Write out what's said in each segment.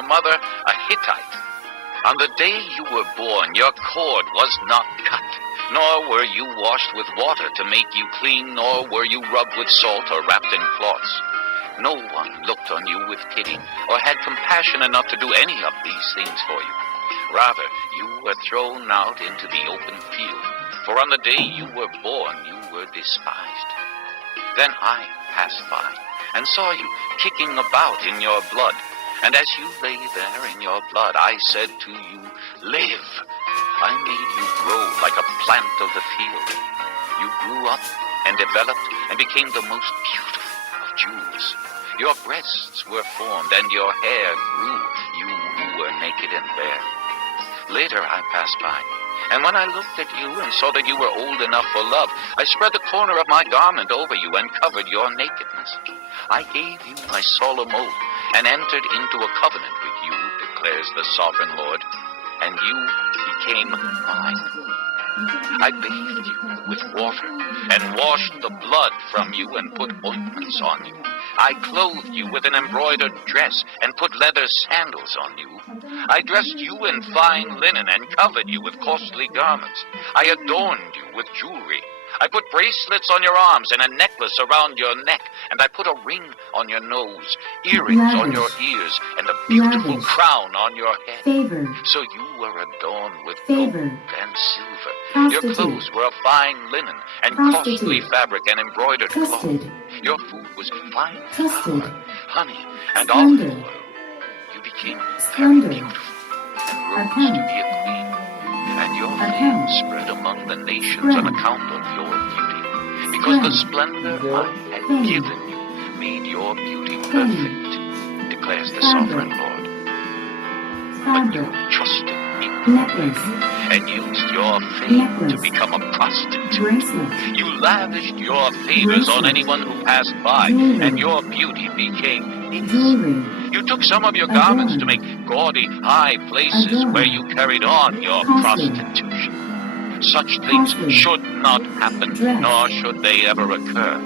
your mother a Hittite. On the day you were born, your cord was not cut, nor were you washed with water to make you clean, nor were you rubbed with salt or wrapped in cloths. No one looked on you with pity, or had compassion enough to do any of these things for you. Rather, you were thrown out into the open field, for on the day you were born, you were despised. Then I passed by, and saw you kicking about in your blood. And as you lay there in your blood, I said to you, live. I made you grow like a plant of the field. You grew up and developed and became the most beautiful of jewels. Your breasts were formed and your hair grew, you who were naked and bare. Later I passed by, and when I looked at you and saw that you were old enough for love, I spread the corner of my garment over you and covered your nakedness. I gave you my solemn oath and entered into a covenant with you, declares the sovereign Lord, and you became mine. I bathed you with water and washed the blood from you and put ointments on you. I clothed you with an embroidered dress and put leather sandals on you. I dressed you in fine linen and covered you with costly garments. I adorned you with jewelry. I put bracelets on your arms and a necklace around your neck, and I put a ring on your nose, earrings on your ears, and a beautiful crown on your head. So you were adorned with gold and silver. Your clothes were of fine linen and costly fabric and embroidered cloth. Your food was fine flour, honey, and olive oil. You became very beautiful and rose to be a queen. And your fame spread among the nations on account of your beauty, because the splendor I had given you made your beauty perfect, declares the sovereign Lord. But you trusted me and used your fame to become a prostitute. You lavished your favors on anyone who passed by, and your beauty became hideous. You took some of your garments to make gaudy high places where you carried on your prostitution. Such things should not happen, nor should they ever occur.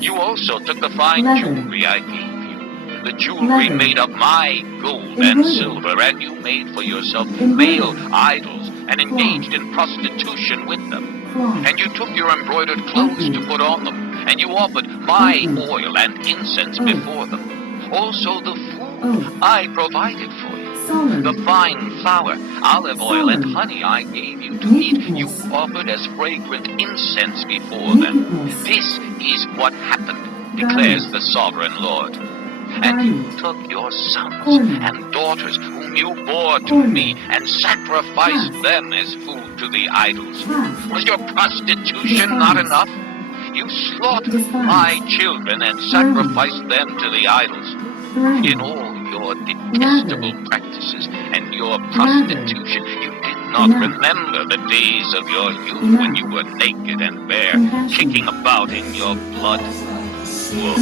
You also took the fine jewelry I gave you, the jewelry made of my gold and silver, and you made for yourself male idols and engaged in prostitution with them. And you took your embroidered clothes to put on them, and you offered my oil and incense before them. Also the food I provided for you, the fine flour, olive oil, and honey I gave you to eat, you offered as fragrant incense before them. This is what happened, declares the sovereign Lord. And you took your sons and daughters whom you bore to me and sacrificed them as food to the idols. Was your prostitution not enough? You slaughtered my children and sacrificed them to the idols. In all your detestable practices and your prostitution, you did not remember the days of your youth when you were naked and bare, kicking about in your blood. Woe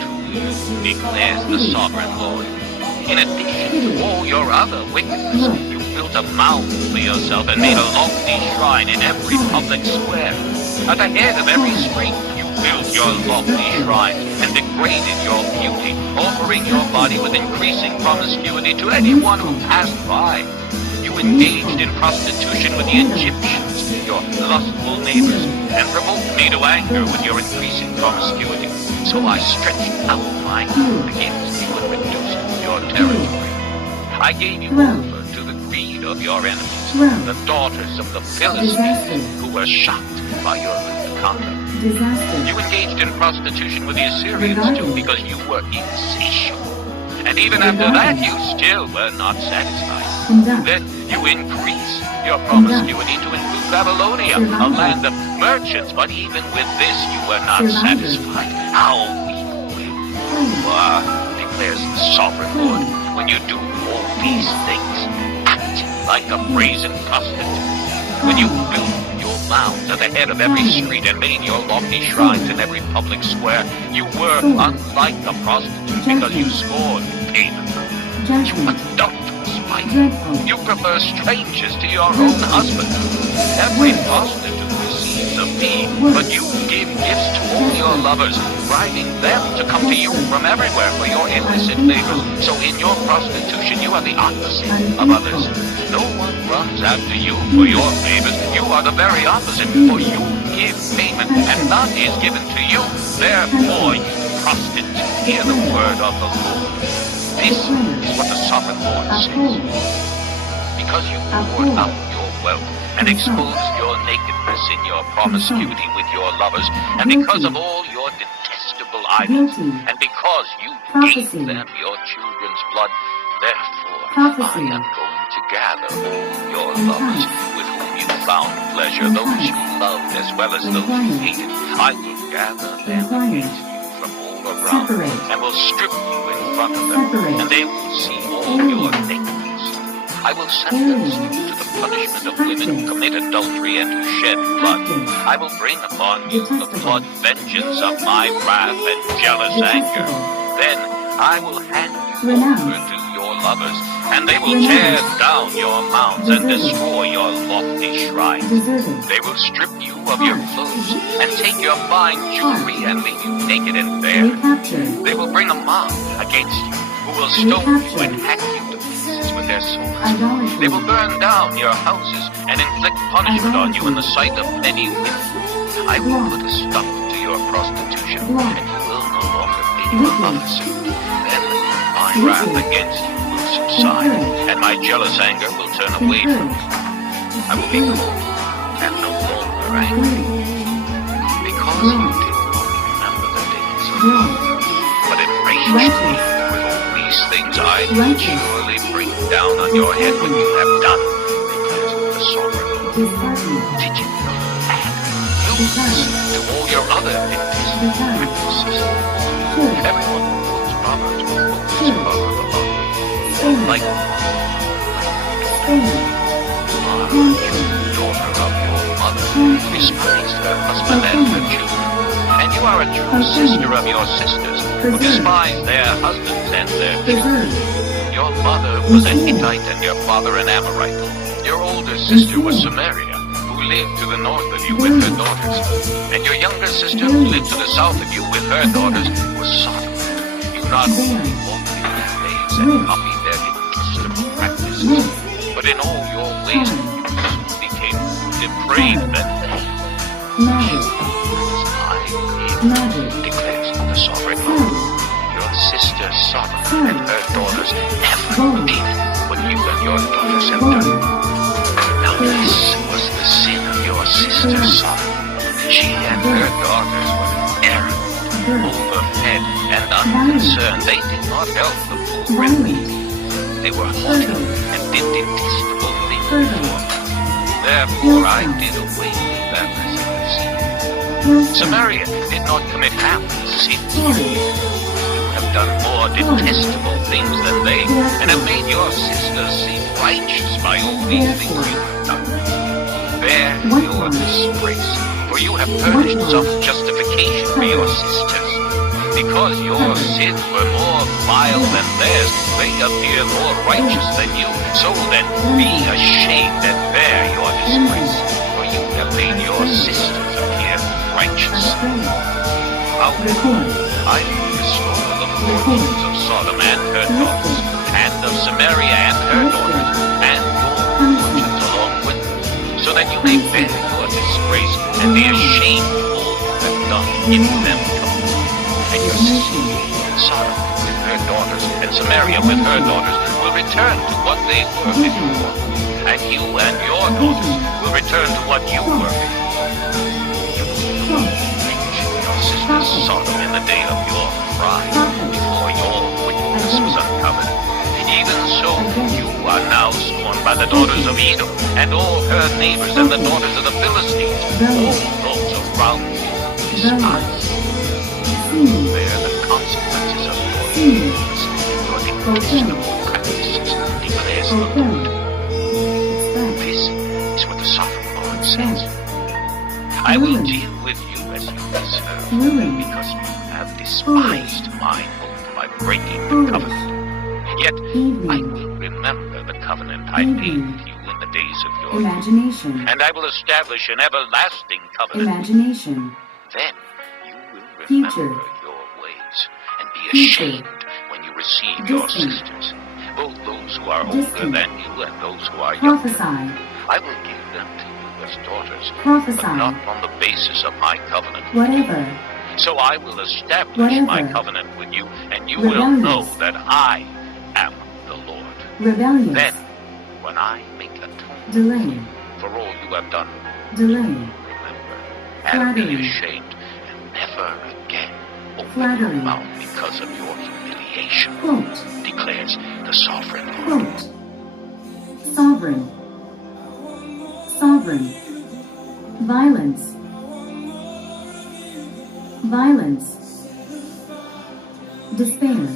to you, declares the sovereign Lord. In addition to all your other wickedness, you built a mound for yourself and made a lofty shrine in every public square. At the head of every street, you built your lofty shrine and degraded your beauty, offering your body with increasing promiscuity to anyone who passed by. You engaged in prostitution with the Egyptians, your lustful neighbors, and provoked me to anger with your increasing promiscuity. So I stretched out my hand against you and reduced your territory. I gave you over to the greed of your enemies, the daughters of the Philistines, who were shocked by your lewd conduct. You engaged in prostitution with the Assyrians too, because you were insatiable. And even after that, you still were not satisfied. Then you increased your promiscuity to include Babylonia, a land of merchants, but even with this you were not satisfied. How weak you are, declares the sovereign Lord, when you do all these things, acting like a brazen prostitute. When you built your mounds at the head of every street and made your lofty shrines in every public square, you were unlike the prostitute because you scorned payment. You adulterous wife. You prefer strangers to your own husband. Every prostitute receives a me, but you give gifts to all your lovers, bribing them to come to you from everywhere for your illicit favors. So in your prostitution, you are the opposite of others. No one runs after you for your favors. You are the very opposite, for you give payment, and none is given to you. Therefore, you prostitute, hear the word of the Lord. This is what the sovereign Lord says. Because you poured out your wealth and exposed your nakedness in your promiscuity with your lovers, and because of all your detestable idols, and because you gave them your children's blood, therefore I am going to gather all your lovers with whom you found pleasure, those you loved as well as those you hated. I will gather them against you from all around, and will strip you in front of them, and they will see all your nakedness. I will sentence you to the punishment of women who commit adultery and who shed blood. I will bring upon you the blood vengeance of my wrath and jealous anger. Then I will hand you over to your lovers, and they will tear down your mounds and destroy your lofty shrines. They will strip you of your clothes and take your fine jewelry and leave you naked and bare. They will bring a mob against you who will stone you and hack you to pieces with their swords. They will burn down your houses and inflict punishment on you in the sight of many women. I will put a stop to your prostitution, and you will no longer be your lovers. Then my wrath against you will subside, and my jealous anger will turn away from you. I will be cold and no longer angry, because you did not remember the days of old, but embraced me. With all these things I will surely bring down on your head what you have done, declares the sovereign Lord. Did you know that? You listen to all your other witnesses. Everyone who quotes Proverbs will quote his brother above. Like daughter of your mother, despise her husband and her children. And you are a true sister of your sisters, who despise their husbands and their children. Your mother was a Hittite and your father an Amorite. Your older sister was Samaria, who lived to the north of you with her daughters. And your younger sister, who lived to the south of you with her daughters, was Sodom. You not only walked in their ways and copied their detestable practices, but in all your ways you soon became depraved and declares the sovereign Lord. Your sister Sodom and her daughters never did what you and your daughters have done. Now this was the sin of your sister Sodom. She and her daughters were arrogant, overfed, and unconcerned. They did not help the poor and needy. They were haughty and did detestable things before me. Therefore I did away with them as you have seen. Samaria did not commit half the sins you did. You have done more detestable things than they, and have made your sisters seem righteous by all these things you have done. Bear your disgrace, for you have furnished some justification for your sisters. Because your sins were more vile than theirs, they appear more righteous than you. So then, be ashamed and bear your disgrace, for you have made your sisters appear righteous. However, I will restore the fortunes of Sodom and her daughters, and of Samaria and her daughters, and your fortunes along with them, so that you may bear your disgrace and be ashamed of all you have done in them. And your sister Sodom with her daughters, and Samaria with her daughters, will return to what they were before, and you and your daughters will return to what you were before. You will reach your sister Sodom in the day of your pride, before your wickedness was uncovered. Even so, you are now scorned by the daughters of Edom, and all her neighbors, and the daughters of the Philistines. All those around you despise. Bear the consequences of your deeds, your detestable practices, declares the Lord. This is what the sovereign Lord says. I will deal with you as you deserve, because you have despised my oath by breaking the covenant. Yet I will remember the covenant I made with you in in the days of your youth, Imagination. and I will establish an everlasting covenant. Imagination. Then you will remember Future. your ways and be Future. ashamed when you receive your Distant. sisters, both those who are Distant. older than you and those who are younger. Prophesy. I will give them to you as daughters, Prophesy. but not on the basis of my covenant. Whatever. So I will establish my Whatever. covenant with you, and you will Rebellious. know that I am the Lord. Rebellious. Then, when I make atonement Delay. for all you have done, Delay. remember and be Flattery. ashamed, and never again open Flattery. your mouth because of your humiliation, Quote. declares the sovereign Lord. Quote. Sovereign. Sovereign. Violence. Violence. Despair.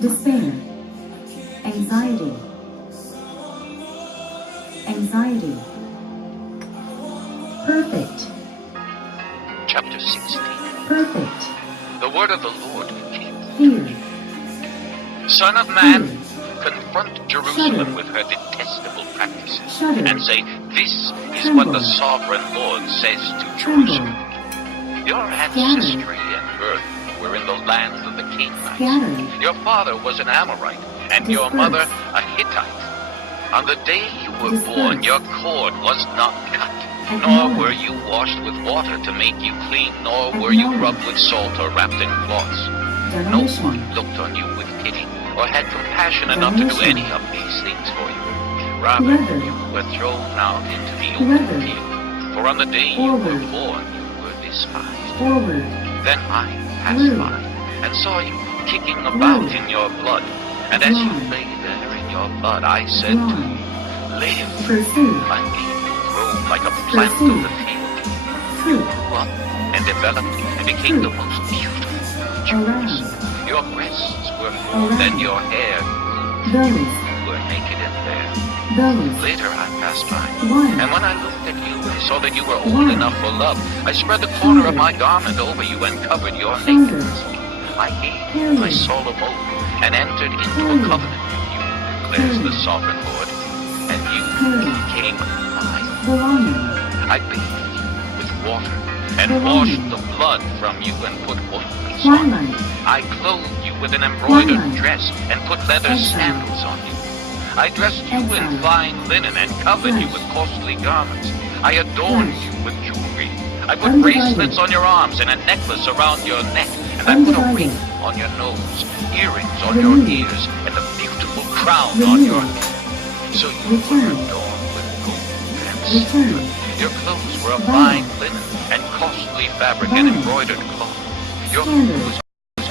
Despair. Anxiety. Anxiety. Perfect. Chapter 16. Perfect. The word of the Lord came. Fear. Son of man, Fear. confront Jerusalem Shudder. with her detestable practices, Shudder. and say, this is Tremble. what the sovereign Lord says to Tremble. Jerusalem. Your ancestry and birth were in the lands of the Canaanites. Scatter. Your father was an Amorite, and your Disperse. mother a Hittite. On the day you were Disperse. born, your cord was not cut, nor Acknowledge. were you washed with water to make you clean, nor were you Acknowledge. rubbed with salt or wrapped in cloths. No Demolition. one looked on you with pity, or had compassion enough to do Demolition. any of these things for you. Rather, Whoever. you were thrown out into the Whoever. open field. For on the day you were Forward. born, you were despised. Forward. Then I passed Rude. by, and saw you kicking about Rude. in your blood. And as you Drawn. lay there in your blood, I said to Drawn. you, live. Pursue. I made you grow like a plant Pursue. of the field. You Fruit. grew up and developed and became the most beautiful of jewels. Around. Your breasts were full, Around. then your hair grew. Those. You were naked and bare. Those. Later I passed by, One. and when I looked at you, I saw that you were old One. enough for love. I spread the corner of Shoulder. my garment over you and covered your Shoulder. nakedness. I gave you Period. my solemn oath and entered into a Period. covenant with you, declares the Period. sovereign Lord, and you Period. became mine. Belonging. I bathed you with water and Belonging. washed the blood from you and put ointments on you. Twilight. I clothed you with an embroidered Twilight. dress and put leather Exile. sandals on you. I dressed you in Exile. fine linen and covered you Flesh. with costly garments. I adorned Flesh. you with jewelry. I put Undivided. bracelets on your arms and a necklace around your neck. And I put a Undivided. ring on your nose, earrings on Renewed. your ears, and a beautiful crown on your Renewed. head. So you Return. were adorned with gold and silver. Return. Your clothes were of Vinyl. fine linen and costly fabric and Vinyl. embroidered cloth. Your Standard. food was